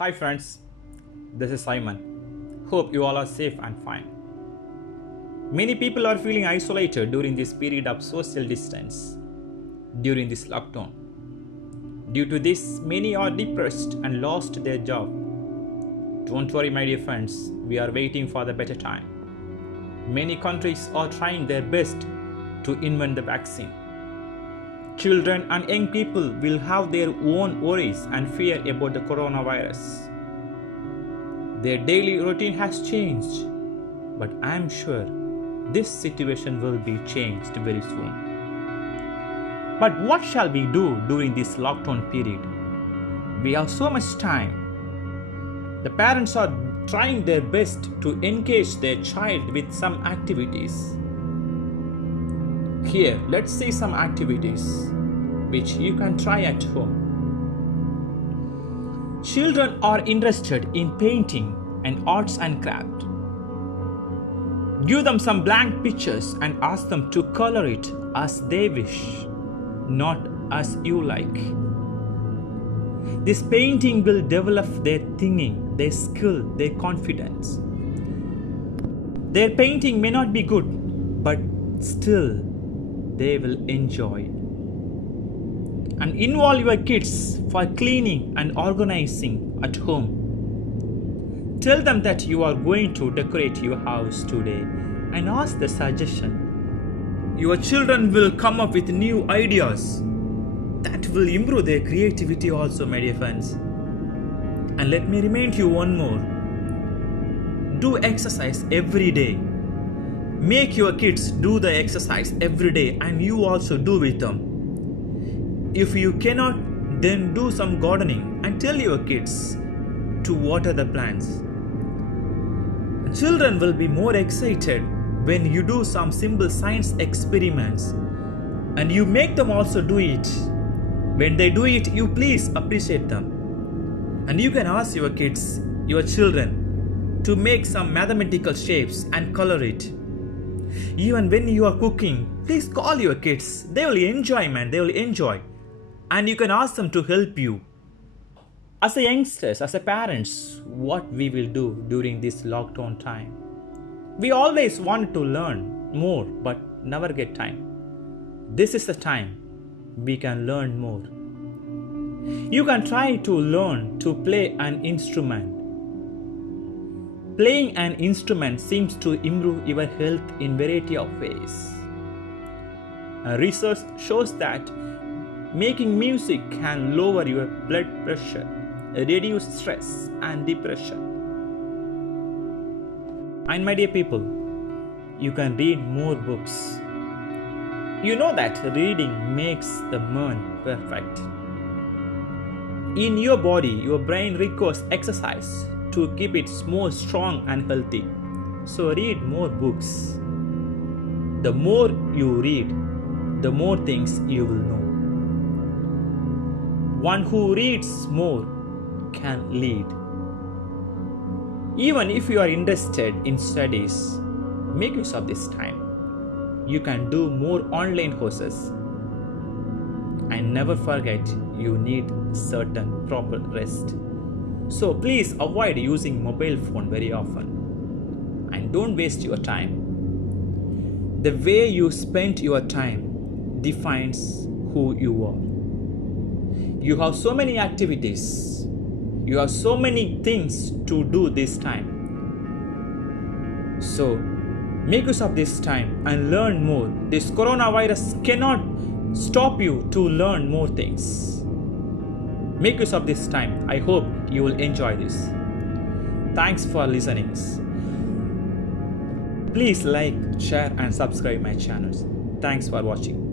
Hi friends, this is Simon. Hope you all are safe and fine. Many people are feeling isolated during this period of social distance, during this lockdown. Due to this, many are depressed and lost their job. Don't worry, my dear friends, we are waiting for the better time. Many countries are trying their best to invent the vaccine. Children and young people will have their own worries and fear about the coronavirus. Their daily routine has changed, but I am sure this situation will be changed very soon. But what shall we do during this lockdown period? We have so much time. The parents are trying their best to engage their child with some activities. Here, let's see some activities which you can try at home. Children are interested in painting and arts and craft. Give them some blank pictures and ask them to color it as they wish, not as you like. This painting will develop their thinking, their skill, their confidence. Their painting may not be good, but still they will enjoy. And involve your kids for cleaning and organizing at home. Tell them that you are going to decorate your house today and ask the suggestion. Your children will come up with new ideas that will improve their creativity also, my dear friends. And let me remind you one more. Do exercise every day. Make your kids do the exercise every day and you also do with them. If you cannot, then do some gardening and tell your kids to water the plants. Children will be more excited when you do some simple science experiments and you make them also do it. When they do it, you please appreciate them. And you can ask your kids, your children, to make some mathematical shapes and color it. Even when you are cooking, please call your kids. They will enjoy, man. They will enjoy. And you can ask them to help you. As a youngsters, as a parents, what we will do during this lockdown time? We always want to learn more, but never get time. This is the time we can learn more. You can try to learn to play an instrument. Playing an instrument seems to improve your health in variety of ways. Research shows that making music can lower your blood pressure, reduce stress and depression. And my dear people, you can read more books. You know that reading makes the man perfect. In your body, your brain requires exercise to keep it more strong and healthy. So read more books. The more you read, the more things you will know. One who reads more can lead. Even if you are interested in studies, make use of this time. You can do more online courses. And never forget, you need certain proper rest. So please avoid using mobile phone very often. And don't waste your time. The way you spend your time defines who you are. You have so many activities. You have so many things to do this time. So make use of this time and learn more. This coronavirus cannot stop you to learn more things. Make use of this time. I hope you will enjoy this. Thanks for listening. Please like, share and subscribe my channels. Thanks for watching.